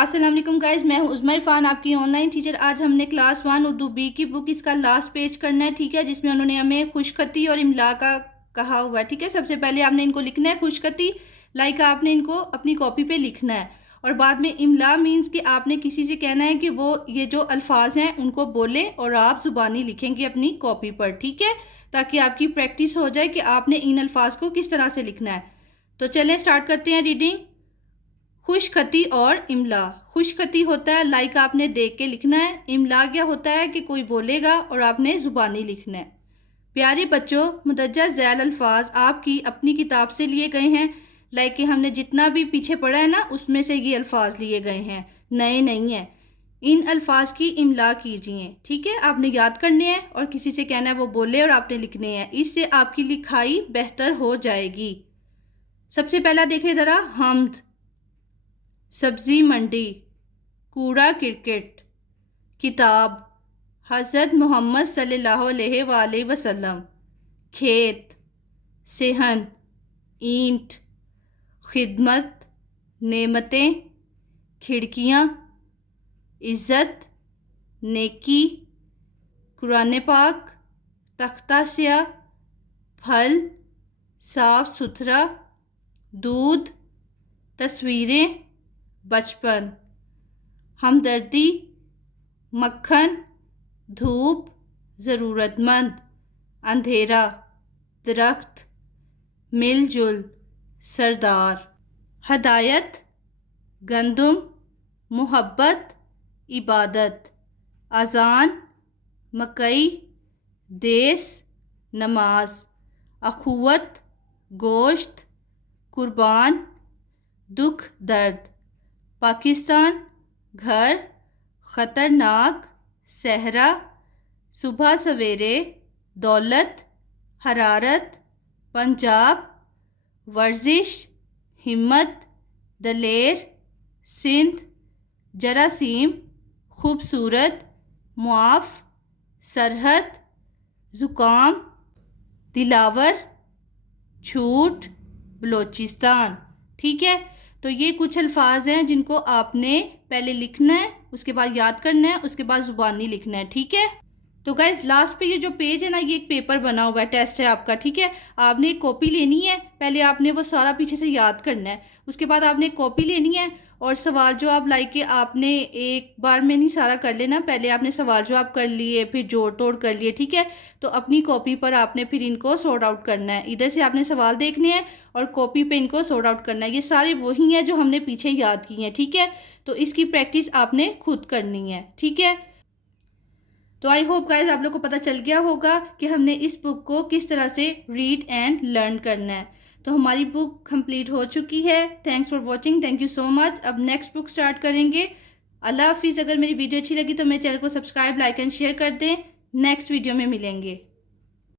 السلام علیکم گائز، میں ہوں عظمی عرفان، آپ کی آن لائن ٹیچر۔ آج ہم نے کلاس 1 اردو بی کی بک اس کا لاسٹ پیج کرنا ہے، ٹھیک ہے، جس میں انہوں نے ہمیں خوش خطی اور املا کا کہا ہوا ہے، ٹھیک ہے۔ سب سے پہلے آپ نے ان کو لکھنا ہے خوش خطی، لائک آپ نے ان کو اپنی کاپی پہ لکھنا ہے، اور بعد میں املا مینس کہ آپ نے کسی سے کہنا ہے کہ وہ یہ جو الفاظ ہیں ان کو بولے اور آپ زبانی لکھیں گے اپنی کاپی پر، ٹھیک ہے، تاکہ آپ کی پریکٹس ہو جائے کہ آپ نے ان الفاظ کو کس طرح سے لکھنا ہے۔ تو چلیں سٹارٹ کرتے ہیں ریڈنگ۔ خوش خطی اور املا۔ خوش خطی ہوتا ہے لائک آپ نے دیکھ کے لکھنا ہے، املا کیا ہوتا ہے کہ کوئی بولے گا اور آپ نے زبانی لکھنا ہے۔ پیارے بچوں، مدرجہ ذیل الفاظ آپ کی اپنی کتاب سے لیے گئے ہیں، لائک کہ ہم نے جتنا بھی پیچھے پڑھا ہے نا اس میں سے یہ الفاظ لیے گئے ہیں، نئے نہیں ہیں۔ ان الفاظ کی املا کیجئے، ٹھیک ہے، آپ نے یاد کرنے ہیں اور کسی سے کہنا ہے وہ بولے اور آپ نے لکھنے ہیں، اس سے آپ کی لکھائی بہتر ہو جائے گی۔ سب سے پہلا دیکھیں ذرا، حمد، سبزی منڈی، کوڑا کرکٹ، کتاب، حضرت محمد صلی اللہ علیہ وآلہ وسلم، کھیت، صحن، اینٹ، خدمت، نعمتیں، کھڑکیاں، عزت، نیکی، قرآن پاک، تختہ سیاہ، پھل، صاف ستھرا، دودھ، تصویریں، بچپن، ہمدردی، مکھن، دھوپ، ضرورت مند، اندھیرا، درخت، مل جل، سردار، ہدایت، گندم، محبت، عبادت، اذان، مکئی، دیس، نماز، اخوت، گوشت، قربان، دکھ درد، پاکستان، گھر، خطرناک، صحرا، صبح سویرے، دولت، حرارت، پنجاب، ورزش، ہمت، دلیر، سندھ، جراثیم، خوبصورت، معاف، سرحد، زکام، دلاور، جھوٹ، بلوچستان، ٹھیک ہے۔ تو یہ کچھ الفاظ ہیں جن کو آپ نے پہلے لکھنا ہے، اس کے بعد یاد کرنا ہے، اس کے بعد زبانی لکھنا ہے، ٹھیک ہے۔ تو گائز لاسٹ پہ یہ جو پیج ہے نا، یہ ایک پیپر بنا ہوا ہے، ٹیسٹ ہے آپ کا، ٹھیک ہے۔ آپ نے ایک کاپی لینی ہے، پہلے آپ نے وہ سارا پیچھے سے یاد کرنا ہے، اس کے بعد آپ نے ایک کاپی لینی ہے اور سوال جواب لائک کہ آپ نے ایک بار میں نہیں سارا کر لینا، پہلے آپ نے سوال جواب کر لیے، پھر جوڑ توڑ کر لیے، ٹھیک ہے۔ تو اپنی کاپی پر آپ نے پھر ان کو سورٹ آؤٹ کرنا ہے، ادھر سے آپ نے سوال دیکھنے ہیں اور کاپی پہ ان کو سورٹ آؤٹ کرنا ہے۔ یہ سارے وہی ہیں جو ہم نے پیچھے یاد کی ہیں، ٹھیک ہے۔ تو اس کی پریکٹس آپ نے خود کرنی ہے، ٹھیک ہے۔ تو آئی ہوپ گائز آپ لوگ کو پتہ چل گیا ہوگا کہ ہم نے اس بک کو کس طرح سے ریڈ اینڈ لرن کرنا ہے۔ تو ہماری بک کمپلیٹ ہو چکی ہے۔ Thanks for watching, thank you so much. اب نیکسٹ بک سٹارٹ کریں گے۔ اللہ حافظ۔ اگر میری ویڈیو اچھی لگی تو میرے چینل کو سبسکرائب، لائک اینڈ شیئر کر دیں۔ نیکسٹ ویڈیو میں ملیں گے۔